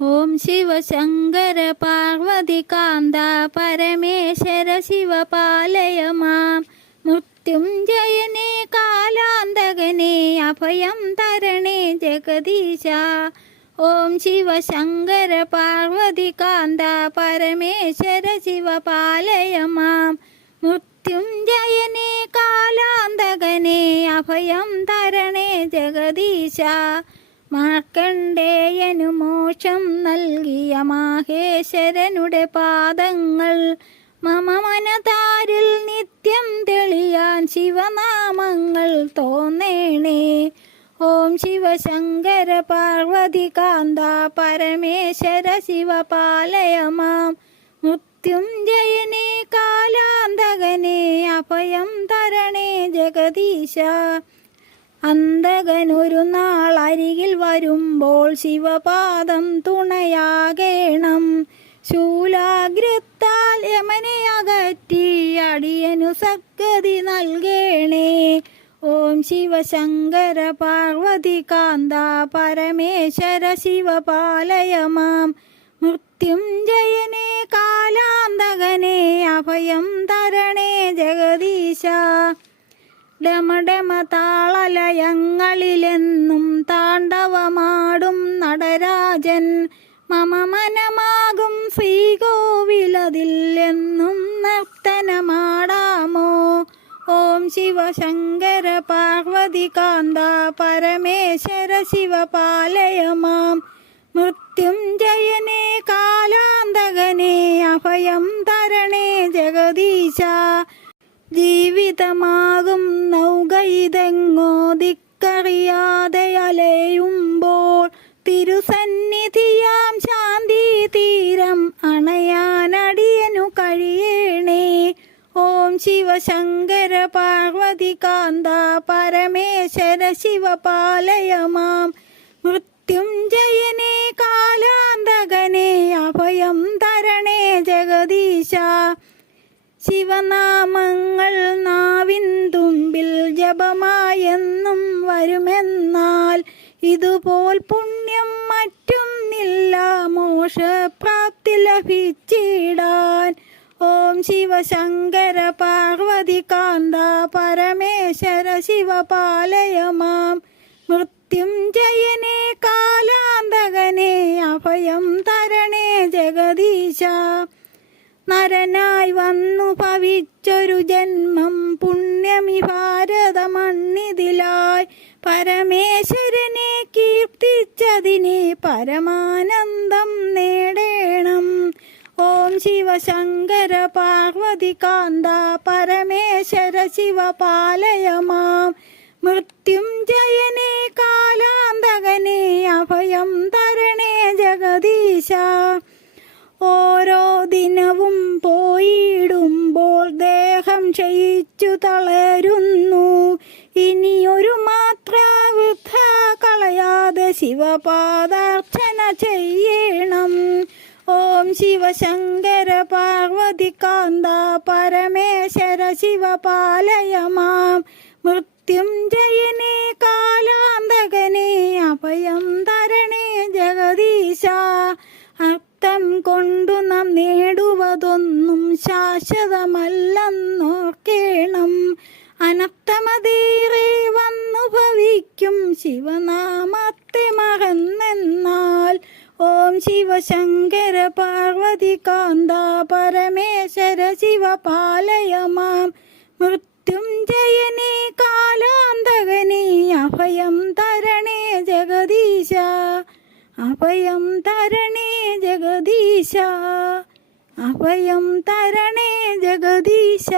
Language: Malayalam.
ഓം ശിവശങ്കര പാർവതികാന്ത പരമേശ്വര ശിവപാലയ മാം. മൃത്യുഞ്ജയനേ കാലാന്തകനേ അഭയം തരണേ ജഗദീശ. ഓം ശിവശങ്കര പാർവതികാന്ത പരമേശ്വര ശിവപാലയ മാം. മൃത്യുഞ്ജയനേ കാലാന്തകനേ അഭയം തരണേ ജഗദീശ. മാർക്കണ്ഡേയനു മോക്ഷം നൽകിയ മാഹേശ്വരനുടെ പാദങ്ങൾ മമ മനതാരിൽ നിത്യം തെളിയാൻ ശിവനാമങ്ങൾ തോന്നേണേ. ഓം ശിവശങ്കര പാർവതികാന്ത പരമേശ്വര ശിവപാലയ മാം. മൃത്യുഞ്ജയനേ കാലാന്തകനേ അഭയം തരണേ ജഗദീശ. അന്തകനൊരു നാൾ അരികിൽ വരുമ്പോൾ ശിവപാദം തുണയാകേണം. ശൂലാഗ്രത്താൽ യമനെ അകറ്റി അടിയനു സദ്ഗതി നൽകേണേ. ഓം ശിവശങ്കര പാർവതികാന്ത പരമേശ്വര ശിവപാലയ മാം. മൃത്യുഞ്ജയനേ കാലാന്തകനേ അഭയം തരണേ ജഗദീശ. ഡമഡമ താളലയങ്ങളിലെന്നും താണ്ഡവമാടും നടരാജൻ മമ മനമാകും ശ്രീകോവിലതിൽ എന്നും നർത്തനമാടാമോ. ഓം ശിവശങ്കര പാർവതികാന്ത പരമേശ്വര ശിവപാലയ മാം. മൃത്യുഞ്ജയനേ കാലാന്തകനേ അഭയം തരണേ ജഗദീശ. ജീവിതമാകും നൗകയിതെങ്ങോ ദിക്കറിയാതെ അലയുമ്പോൾ തിരുസന്നിധിയാം ശാന്തി തീരം അണയാനടിയനു കഴിയേണേ. ഓം ശിവശങ്കര പാർവതികാന്ത പരമേശ്വര ശിവപാലയ മാം. മൃത്യുഞ്ജയനേ കാലാന്തകനേ അഭയം തരണേ ജഗദീശ. ശിവനാമങ്ങൾ നാവിൻ തുമ്പിൽ ജപമായെന്നും വരുമെന്നാൽ ഇതുപോൽ പുണ്യം മറ്റൊന്നില്ല മോക്ഷപ്രാപ്തി ലഭിച്ചിടാൻ. ഓം ശിവശങ്കര പാർവതികാന്ത പരമേശ്വര ശിവപാലയ മാം. മൃത്യുഞ്ജയനേ കാലാന്തകനേ അഭയം തരണേ ജഗദീശ. നരനായി വന്നു ഭവിച്ചൊരു ജന്മം പുണ്യമി ഭാരത മണ്ണിതിലായി പരമേശ്വരനെ കീർത്തിച്ചതിനെ പരമാനന്ദം നേടേണം. ഓം ശിവശങ്കര പാർവതികാന്ത പരമേശ്വര ശിവപാലയ മാം. മൃത്യുഞ്ജയനേ കാലാന്തകനേ അഭയം തരണേ ജഗദീശ. ഓരോ ദിനവും പോയിടുമ്പോൾ ദേഹം ക്ഷയിച്ചു തളരുന്നു. ഇനിയൊരു മാത്ര വൃഥ കളയാതെ ശിവപാദാർച്ചന ചെയ്യണം. ഓം ശിവശങ്കര പാർവതികാന്ത പരമേശ്വര ശിവപാലയ മാം. മൃത്യുഞ്ജയനേ കാലാന്തകനേ അഭയം തരണേ ജഗദീശ. അർത്ഥം കൊണ്ടു നാം നേടുവതൊന്നും ശാശ്വതമല്ലെന്നോർക്കേണം. അനർത്ഥമതീറെ വന്നു ഭവിക്കും ശിവനാമത്തെ മറന്നെന്നാൽ. ഓം ശിവശങ്കര പാർവതികാന്ത പരമേശ്വര ശിവപാലയ മാം. മൃത്യുഞ്ജയനേ കാലാന്തകനേ അഭയം തരണേ ജഗദീശ. അഭയം തരണേ ജഗദീശ. അഭയം തരണേ ജഗദീശ.